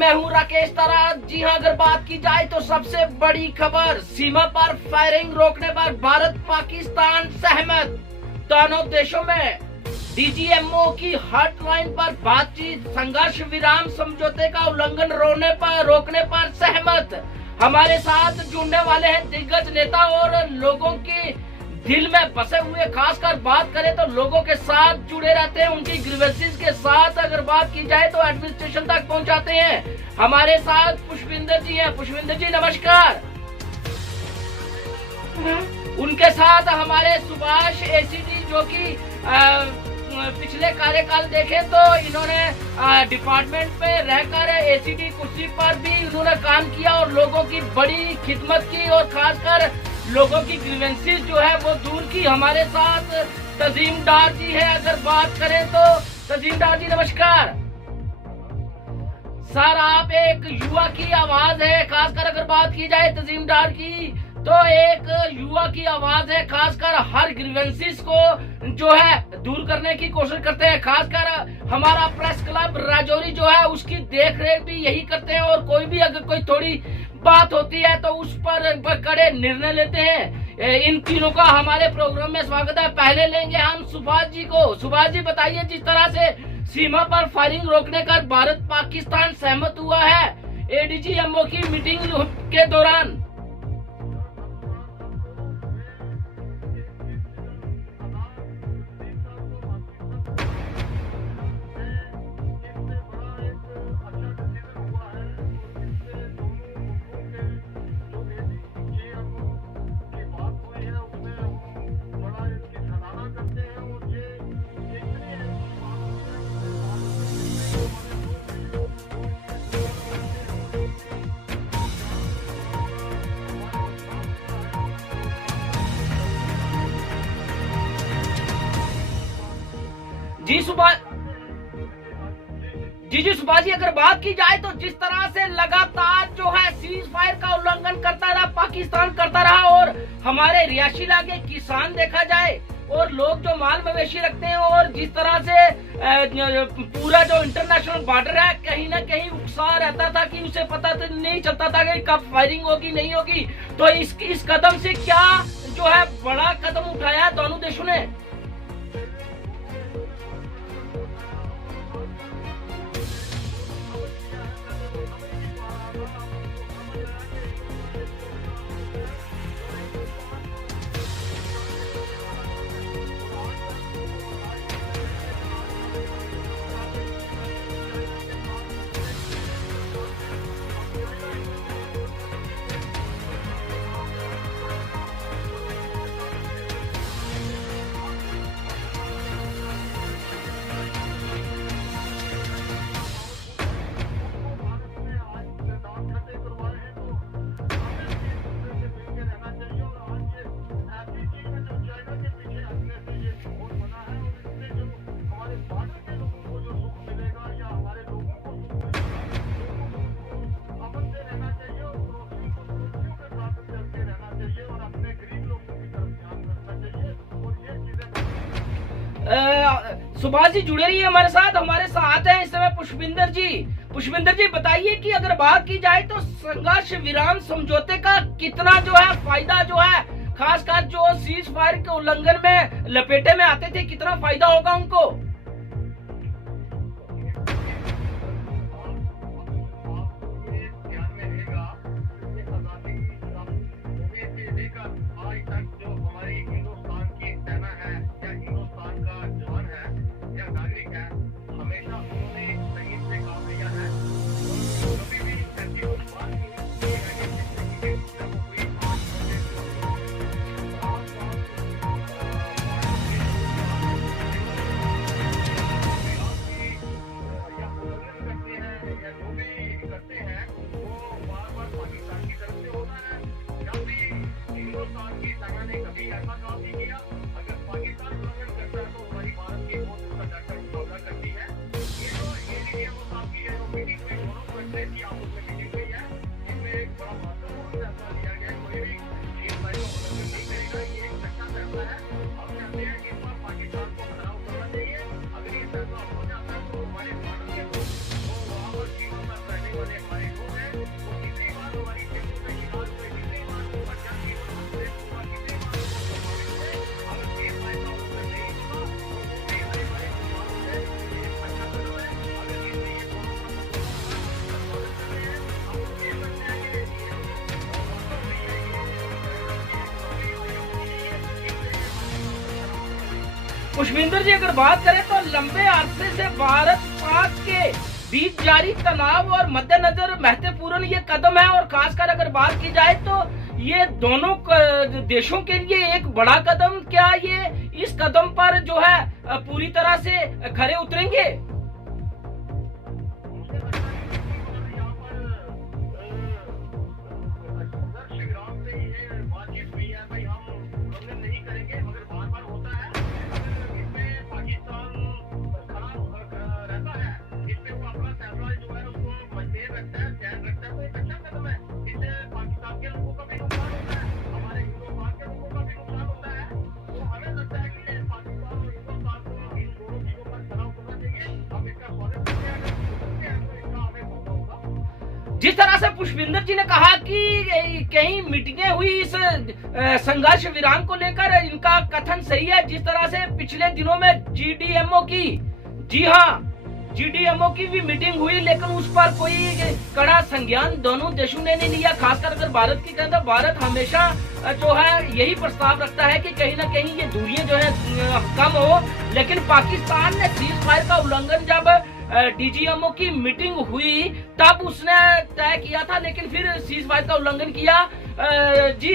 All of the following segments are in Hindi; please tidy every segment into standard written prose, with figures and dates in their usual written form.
मैं हूं राकेश तराज। जी हां, अगर बात की जाए तो सबसे बड़ी खबर, सीमा पर फायरिंग रोकने पर भारत पाकिस्तान सहमत। दोनों देशों में डीजीएमओ की हॉटलाइन पर बातचीत, संघर्ष विराम समझौते का उल्लंघन रोकने पर सहमत। हमारे साथ जुड़ने वाले हैं दिग्गज नेता और लोगों के दिल में बसे हुए, खासकर बात करें तो लोगों के साथ जुड़े रहते हैं, उनकी ग्रीवेंसेस के साथ अगर बात की जाए तो एडमिनिस्ट्रेशन तक पहुंचाते हैं। हमारे साथ पुष्पिंदर जी हैं। पुष्पिंदर जी नमस्कार। उनके साथ हमारे सुभाष एसीडी, जो कि पिछले कार्यकाल देखें तो इन्होंने डिपार्टमेंट में रहकर एसीडी कुर्सी पर भी इन्होंने काम किया और लोगों की बड़ी खिदमत की और खासकर लोगों की ग्रीवेंसेस जो है वो दूर की। हमारे साथ तजीम डार जी है। अगर बात करें तो तजीम डार जी नमस्कार। सर, आप एक युवा की आवाज है, खासकर अगर बात की जाए तजीम डार की तो एक युवा की आवाज है, खासकर हर ग्रीवेंसेस को जो है दूर करने की कोशिश करते हैं। खासकर हमारा प्रेस क्लब राजौरी जो है उसकी देख रेख भी यही करते हैं और कोई भी अगर कोई थोड़ी बात होती है तो उस पर कड़े निर्णय लेते हैं। इन तीनों का हमारे प्रोग्राम में स्वागत है। पहले लेंगे हम सुभाष जी को। सुभाष जी बताइए, जिस तरह से सीमा पर फायरिंग रोकने का भारत पाकिस्तान सहमत हुआ है एडीजीएमओ की मीटिंग के दौरान। जी सुभाष जी, अगर बात की जाए तो जिस तरह से लगातार जो है सीज फायर का उल्लंघन करता रहा, पाकिस्तान करता रहा और हमारे रिहायशी इलाके किसान देखा जाए और लोग जो माल मवेशी रखते हैं और जिस तरह से पूरा जो इंटरनेशनल बॉर्डर है कहीं ना कहीं उत्साह रहता था कि उसे पता तो नहीं चलता था कि कब फायरिंग होगी नहीं होगी। तो इस कदम से क्या जो है बड़ा कदम उठाया है दोनों देशों ने। सुभाष जी जुड़े रहिए हमारे साथ है इस समय पुष्पिंदर जी। पुष्पिंदर जी बताइए कि अगर बात की जाए तो संघर्ष विराम समझौते का कितना जो है फायदा जो है, खासकर जो सीज फायर के उल्लंघन में लपेटे में आते थे, कितना फायदा होगा उनको। पुष्पिंदर जी, अगर बात करें तो लंबे अरसे से भारत पाक के बीच जारी तनाव और मद्देनजर महत्वपूर्ण ये कदम है, और खासकर अगर बात की जाए तो ये दोनों देशों के लिए एक बड़ा कदम। क्या ये इस कदम पर जो है पूरी तरह से खरे उतरेंगे? जिस तरह से पुष्पिंदर जी ने कहा कि कई मीटिंगें हुई इस संघर्ष विराम को लेकर, इनका कथन सही है। जिस तरह से पिछले दिनों में जीडीएमओ की, जी हाँ, जीडीएमओ की भी मीटिंग हुई, लेकिन उस पर कोई कड़ा संज्ञान दोनों देशों ने नहीं लिया। खासकर अगर भारत की कहें तो भारत हमेशा जो है यही प्रस्ताव रखता है कि कहीं ना कहीं ये दूरियां जो है कम हो, लेकिन पाकिस्तान ने सीज फायर का उल्लंघन जब डीजीएमओ की मीटिंग हुई तब उसने तय किया था, लेकिन फिर सीज फायर का उल्लंघन किया। जी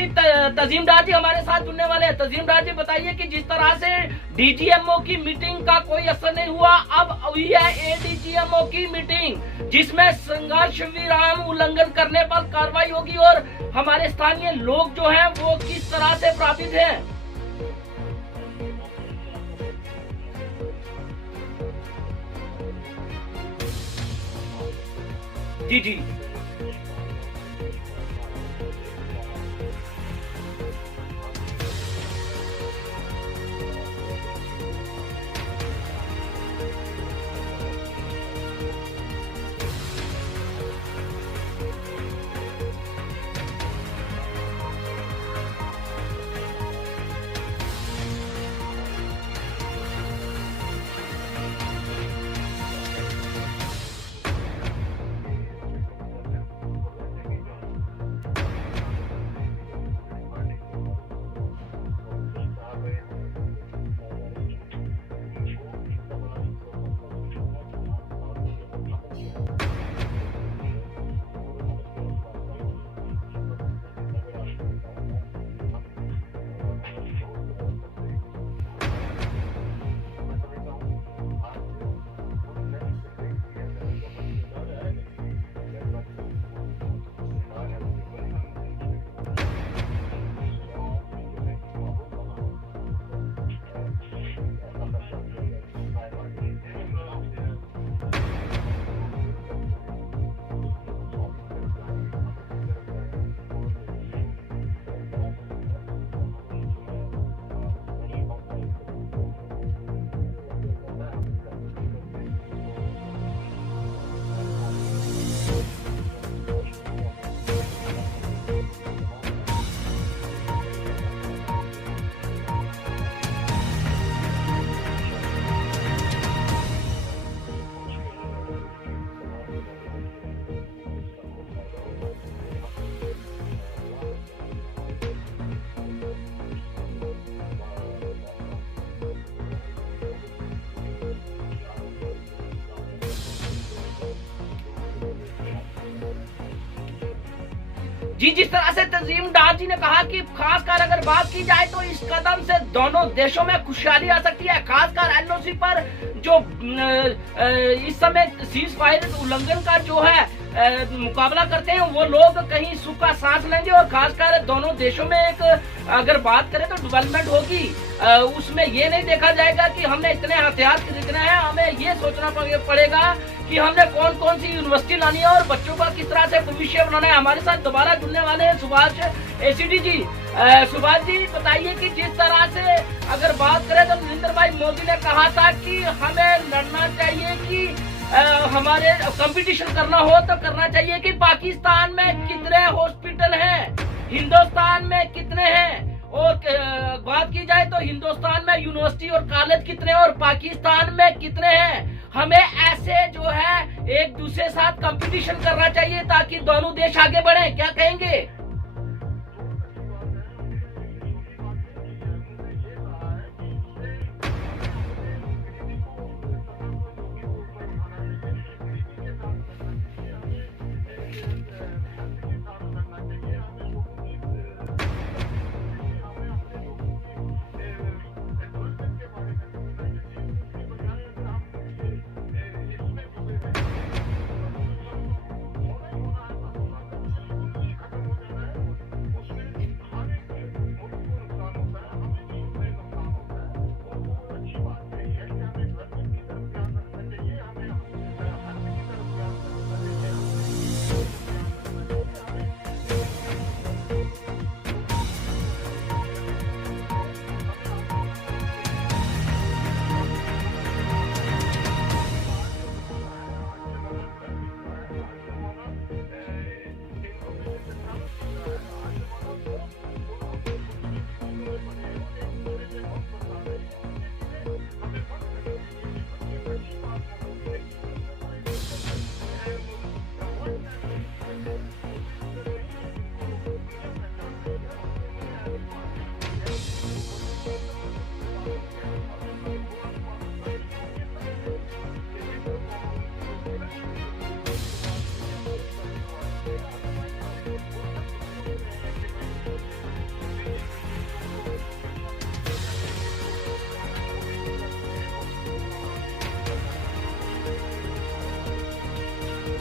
तजीम डार जी हमारे साथ जुड़ने वाले हैं। तजीम डार जी, बताइए कि जिस तरह से डीजीएमओ की मीटिंग का कोई असर नहीं हुआ, अब हुई है एडीजीएमओ की मीटिंग जिसमें संघर्ष विराम उल्लंघन करने पर कार्रवाई होगी, और हमारे स्थानीय लोग जो हैं वो किस तरह से प्रभावित हैं? जी जी जी, जिस तरह से तजीम डार जी ने कहा कि खासकर अगर बात की जाए तो इस कदम से दोनों देशों में खुशहाली आ सकती है। खासकर एलओसी पर जो इस समय सीज फायर उल्लंघन का जो है मुकाबला करते हैं वो लोग कहीं सुख का सांस लेंगे, और खासकर दोनों देशों में एक अगर बात करें तो डेवलपमेंट होगी। उसमें ये नहीं देखा जाएगा कि हमने इतने हथियार खरीदने हैं, हमें ये सोचना पड़ेगा कि हमने कौन कौन सी यूनिवर्सिटी लानी है और बच्चों का किस तरह से भविष्य बनाना है। हमारे साथ दोबारा जुड़ने वाले हैं सुभाष एसीडी जी। सुभाष जी, बताइए कि जिस तरह से अगर बात करें तो नरेंद्र भाई मोदी ने कहा था कि हमें लड़ना चाहिए, कि हमारे कंपटीशन करना हो तो करना चाहिए कि पाकिस्तान में कितने हॉस्पिटल हैं, हिंदुस्तान में कितने हैं, और बात की जाए तो हिंदुस्तान में यूनिवर्सिटी और कॉलेज कितने और पाकिस्तान में कितने हैं। हमें ऐसे जो है एक दूसरे साथ कंपटीशन करना चाहिए ताकि दोनों देश आगे बढ़े। क्या कहेंगे?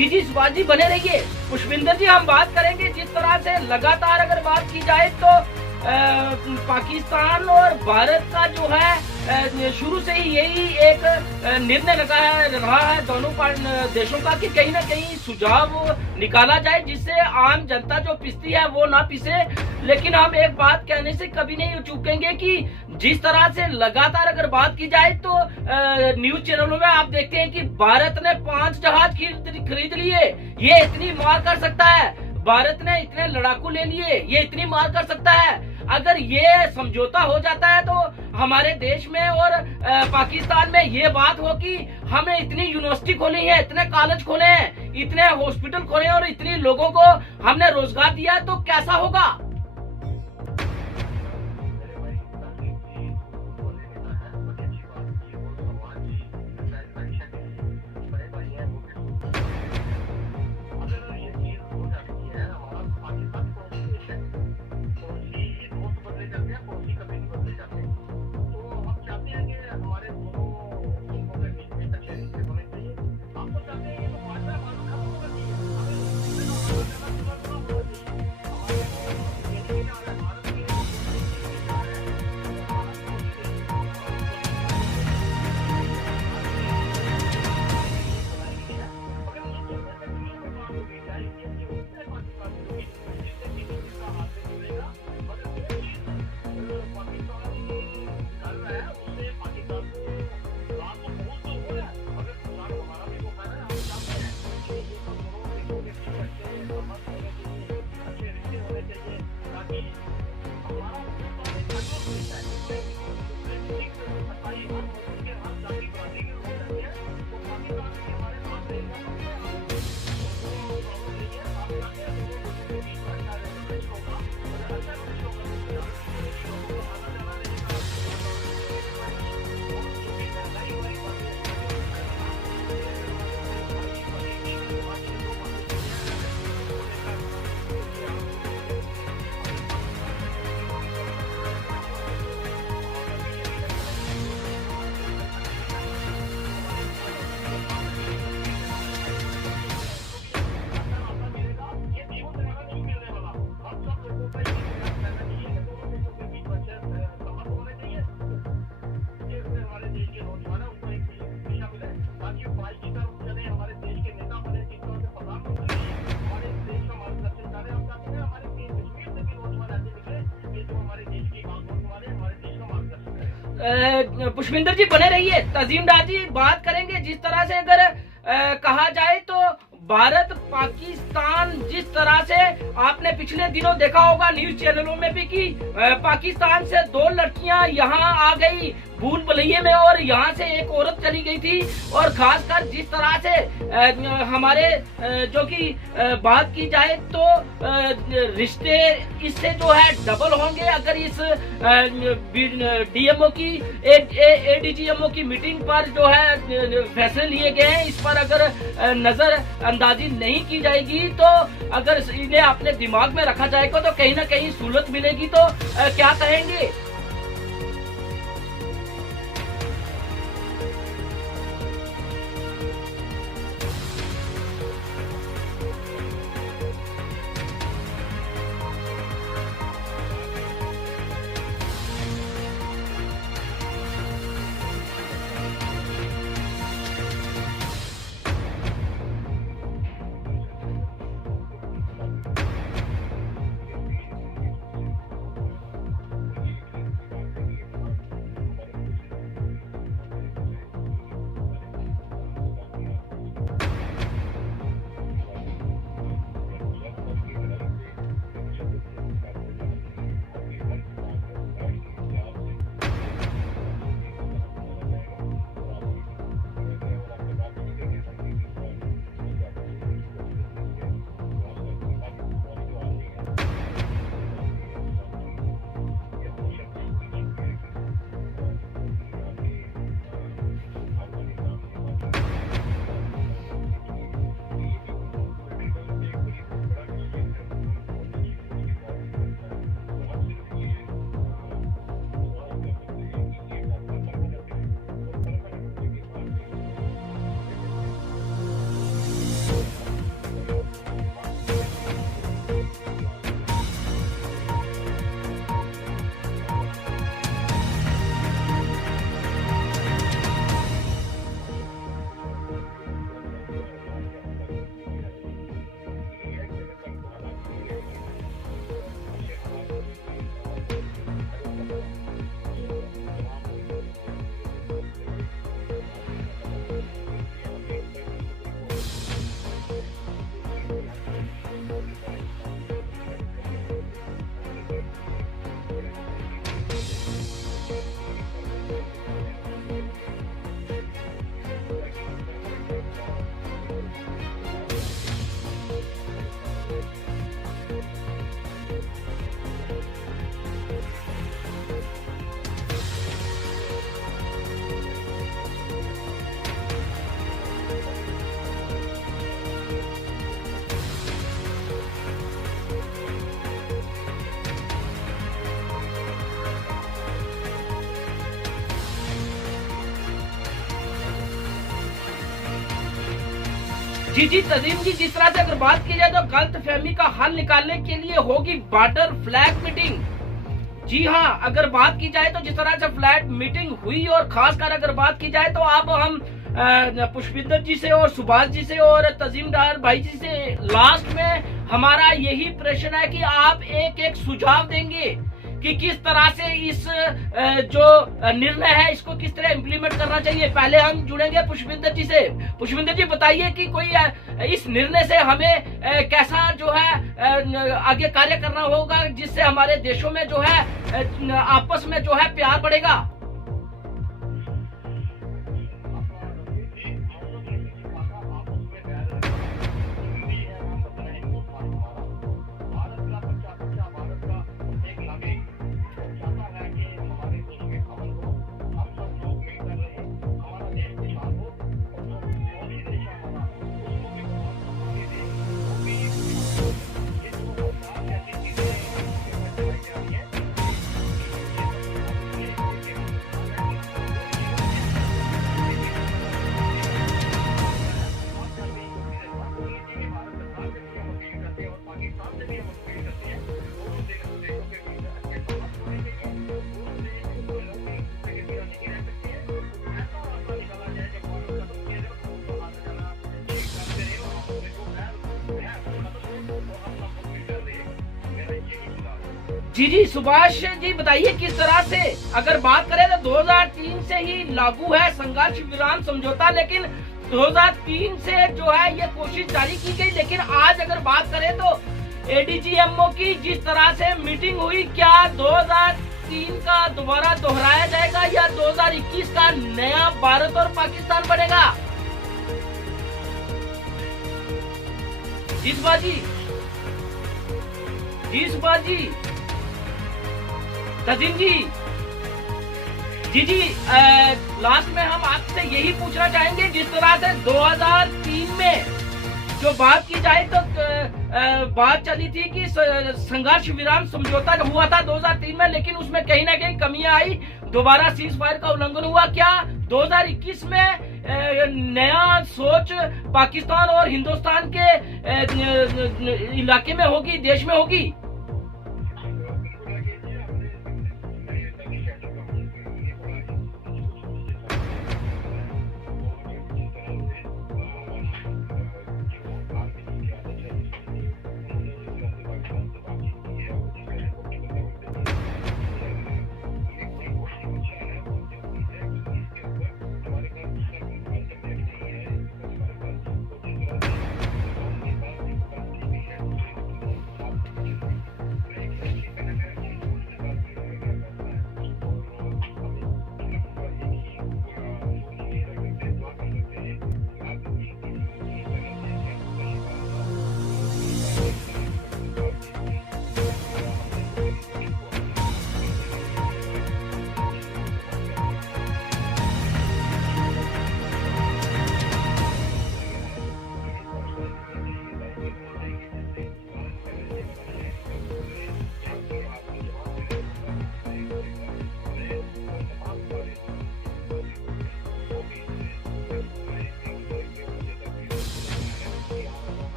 जी जी सुभाष जी बने रहिए। पुष्पिंदर जी हम बात करेंगे जिस तरह से लगातार अगर बात की जाए तो पाकिस्तान और भारत का जो है शुरू से ही यही एक निर्णय रहा है दोनों देशों का कि कहीं ना कहीं सुझाव निकाला जाए जिससे आम जनता जो पिसती है वो ना पिसे। लेकिन हम एक बात कहने से कभी नहीं चूकेंगे कि जिस तरह से लगातार अगर बात की जाए तो न्यूज चैनलों में आप देखते हैं कि भारत ने 5 जहाज खरीद लिए, ये इतनी मार कर सकता है, भारत ने इतने लड़ाकू ले लिए, ये इतनी मार कर सकता है। अगर ये समझौता हो जाता है तो हमारे देश में और पाकिस्तान में ये बात हो कि हमने इतनी यूनिवर्सिटी खोली है, इतने कॉलेज खोले हैं, इतने हॉस्पिटल खोले और इतने लोगों को हमने रोजगार दिया, तो कैसा होगा? पुष्पिंदर जी बने रहिए। तजीमदार जी बात करेंगे जिस तरह से अगर कहा जाए तो भारत पाकिस्तान जिस तरह से आपने पिछले दिनों देखा होगा न्यूज चैनलों में भी कि पाकिस्तान से 2 लड़कियां यहाँ आ गई भूल भुलैये में और यहाँ से एक औरत चली गई थी। और खासकर जिस तरह से हमारे जो कि बात की जाए तो रिश्ते इससे जो है डबल होंगे अगर इस डीएमओ की एडीजीएमओ की मीटिंग पर जो है फैसले लिए गए हैं इस पर अगर नजर अंदाजी नहीं की जाएगी तो अगर इन्हें अपने दिमाग में रखा जाएगा तो कहीं ना कहीं सहूलत मिलेगी। तो क्या कहेंगे? जी तजीम जी, जिस तरह से अगर बात की जाए तो गलत फहमी का हल निकालने के लिए होगी बॉर्डर फ्लैग मीटिंग। जी हाँ, अगर बात की जाए तो जिस तरह से फ्लैग मीटिंग हुई और खासकर अगर बात की जाए तो अब हम पुष्पिंदर जी से और सुभाष जी से और तजीमदार भाई जी से लास्ट में हमारा यही प्रश्न है कि आप एक एक सुझाव देंगे कि किस तरह से इस जो निर्णय है इसको किस तरह इम्प्लीमेंट करना चाहिए। पहले हम जुड़ेंगे पुष्पिंदर जी से। पुष्पिंदर जी बताइए कि कोई इस निर्णय से हमें कैसा जो है आगे कार्य करना होगा जिससे हमारे देशों में जो है आपस में जो है प्यार बढ़ेगा। जी सुभाष जी बताइए किस तरह से अगर बात करें तो 2003 से ही लागू है संघर्ष विराम समझौता, लेकिन 2003 से जो है ये कोशिश जारी की गई। लेकिन आज अगर बात करें तो एडीजीएमओ की जिस तरह से मीटिंग हुई, क्या 2003 का दोबारा दोहराया जाएगा या 2021 का नया भारत और पाकिस्तान बनेगा? जी सुभाष जी तजीम जी लास्ट में हम आपसे यही पूछना चाहेंगे, जिस तरह से 2003 में जो बात की जाए तो बात चली थी कि संघर्ष विराम समझौता हुआ था 2003 में, लेकिन उसमें कहीं ना कहीं कमियां आई, दोबारा सीज फायर का उल्लंघन हुआ। क्या 2021 में नया सोच पाकिस्तान और हिंदुस्तान के इलाके में होगी, देश में होगी?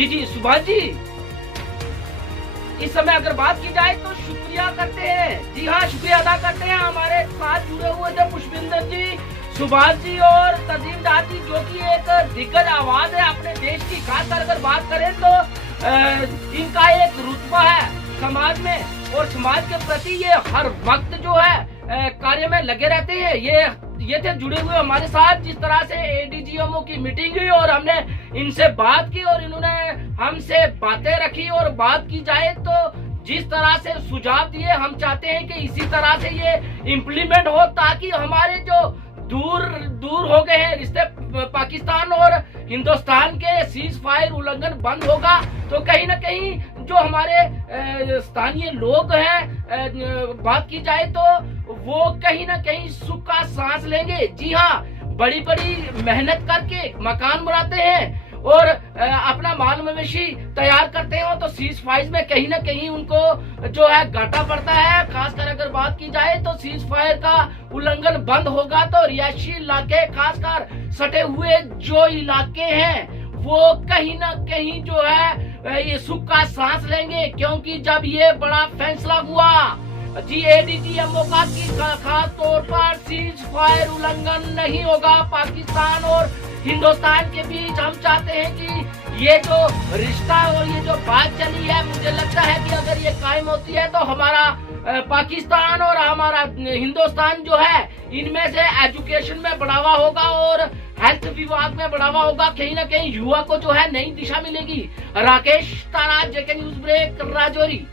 जी सुभाष जी, इस समय अगर बात की जाए तो शुक्रिया करते हैं। जी हाँ, शुक्रिया अदा करते हैं। हमारे साथ जुड़े हुए थे पुष्पिंदर जी, सुभाष जी और तजीमदार जी, जो कि एक दिग्गज आवाज है अपने देश की। खासकर अगर बात करें तो इनका एक रुतबा है समाज में और समाज के प्रति ये हर वक्त जो है कार्य में लगे रहते हैं। ये थे जुड़े हुए हमारे साथ। जिस तरह से एडीजीएमओ की मीटिंग हुई और हमने इनसे बात की और इन्होंने हमसे बातें रखी, और बात की जाए तो जिस तरह से सुझाव दिए, हम चाहते हैं कि इसी तरह से ये इम्प्लीमेंट हो, ताकि हमारे जो दूर हो गए हैं रिश्ते पाकिस्तान और हिंदुस्तान के, सीज फायर उल्लंघन बंद होगा तो कहीं ना कहीं जो हमारे स्थानीय लोग हैं, बात की जाए तो वो कहीं ना कहीं सुख का सांस लेंगे। जी हाँ, बड़ी बड़ी मेहनत करके मकान बनाते हैं और अपना माल मवेशी तैयार करते हो तो सीज फायर में कहीं ना कहीं उनको जो है घाटा पड़ता है। खासकर अगर बात की जाए तो सीज फायर का उल्लंघन बंद होगा तो रिहायशी इलाके, खासकर सटे हुए जो इलाके हैं, वो कहीं ना कहीं जो है ये सुख का सांस लेंगे। क्योंकि जब ये बड़ा फैसला हुआ जी ADGMO का कि खास तौर पर सीज फायर उल्लंघन नहीं होगा पाकिस्तान और हिंदुस्तान के बीच, हम चाहते हैं कि ये जो रिश्ता और ये जो बात चली है, मुझे लगता है कि अगर ये कायम होती है तो हमारा पाकिस्तान और हमारा हिंदुस्तान जो है, इनमें से एजुकेशन में बढ़ावा होगा और हेल्थ विभाग में बढ़ावा होगा। कहीं ना कहीं युवा को जो है नई दिशा मिलेगी। राकेश तारा, JK न्यूज ब्रेक, राजौरी।